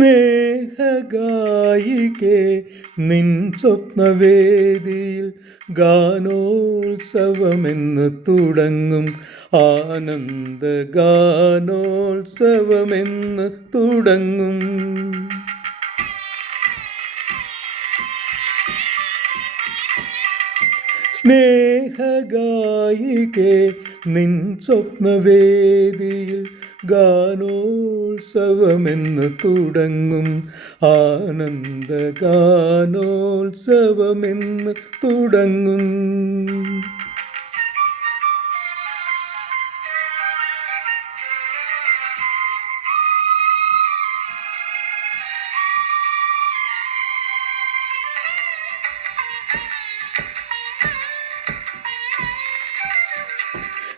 സ്നേഹഗായികേ നിൻ സ്വപ്നവേദിയിൽ ഗാനോത്സവമെന്ന് തുടങ്ങും. ആനന്ദ ഗാനോത്സവമെന്ന് തുടങ്ങും. സ്നേഹഗായികേ നിൻ സ്വപ്നവേദിയിൽ ഗാനോത്സവമെന്ന് തുടങ്ങും. ആനന്ദ ഗാനോത്സവമെന്ന് തുടങ്ങും.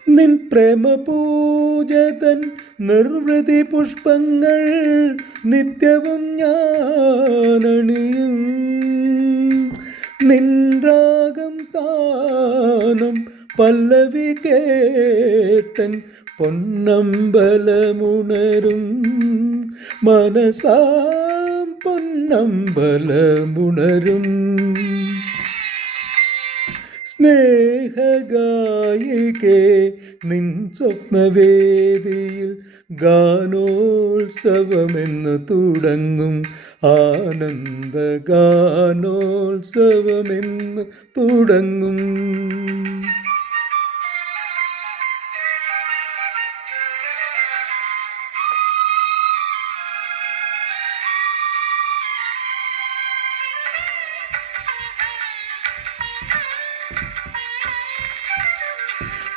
നിൻ പ്രേമപൂജതൻ നിർവൃതി പുഷ്പങ്ങൾ നിത്യവും ഞാനണിയും. നിൻ രാഗം താനം പല്ലവി കേട്ടൻ പൊന്നമ്പലമുണരും. മനസാം പൊന്നമ്പലമുണരും. സ്നേഹഗായികേ നിൻ സ്വപ്നവേദിയിൽ ഗാനോത്സവമെന്ന് തുടങ്ങും. ആനന്ദ ഗാനോത്സവമെന്ന് തുടങ്ങും.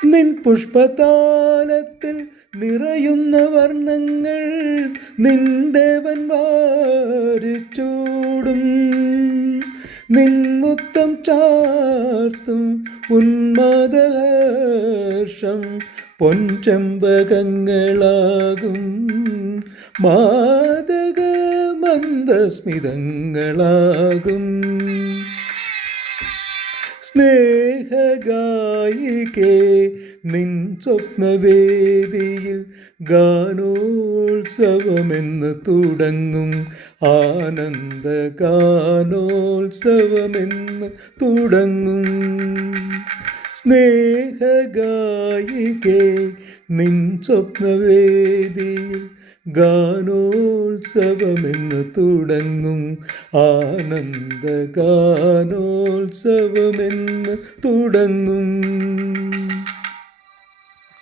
നിൻ പുഷ്പതാലത്തിൽ നിറയുന്ന വർണ്ണങ്ങൾ നിൻ ദേവൻ വാരിച്ചൂടും. നിൻ മുത്തം ചാർത്തും ഉന്മാദഹർഷം പൊൻചെമ്പകങ്ങളാകും. മാദക മന്ദസ്മിതങ്ങളാകും. സ്നേഹഗായികേ നിൻ സ്വപ്നവേദിയിൽ ഗാനോത്സവമെന്ന് തുടങ്ങും. ആനന്ദ ഗാനോത്സവമെന്ന് തുടങ്ങും. സ്നേഹഗായികേ നിൻ സ്വപ്നവേദിയിൽ ഗാനോത്സവമെന്ന് തുടങ്ങും. ആനന്ദ ഗാനോത്സവമെന്ന് തുടങ്ങും.